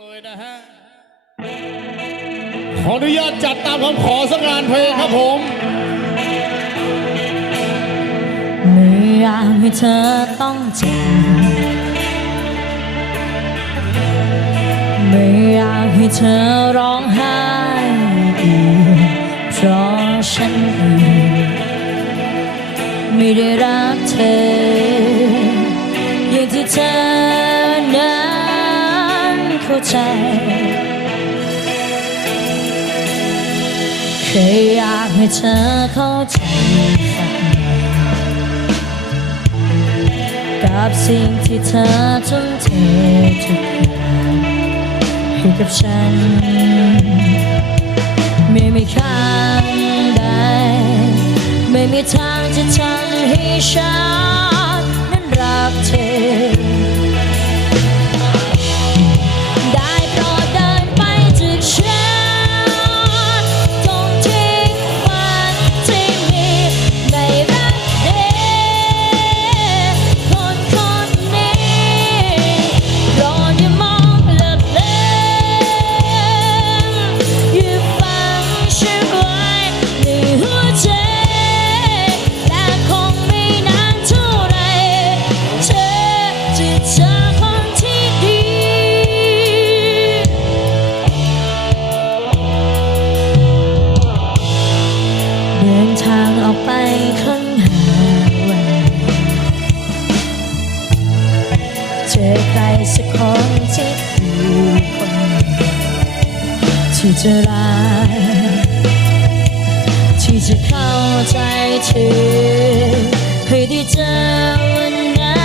เลยนะฮะ ขออนุญาตจัดตามคำขอสักงานเพลงครับผมไม่อยากให้เธอต้องเจ็บไม่อยากให้เธอร้องไห้อีกเพราะฉันเองไม่ได้รักเธอ ใจแค่อยากให้เธอเข้าใจกับสิ่งที่เธอทุ่มเททุกอย่างให้กับฉัน ไม่มีคำใด ไม่มีทางจะทำให้ฉันนั้นรักเธอ ดินทางออกไปค้นหาวันเจอใครสักคนที่ดีคนที่จะรักที่จะเข้าใจเธอให้ได้เจอวันนั้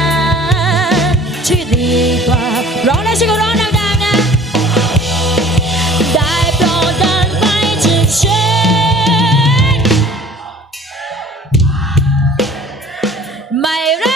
นที่ดีกว่าร้องได้สิก็ร้อง My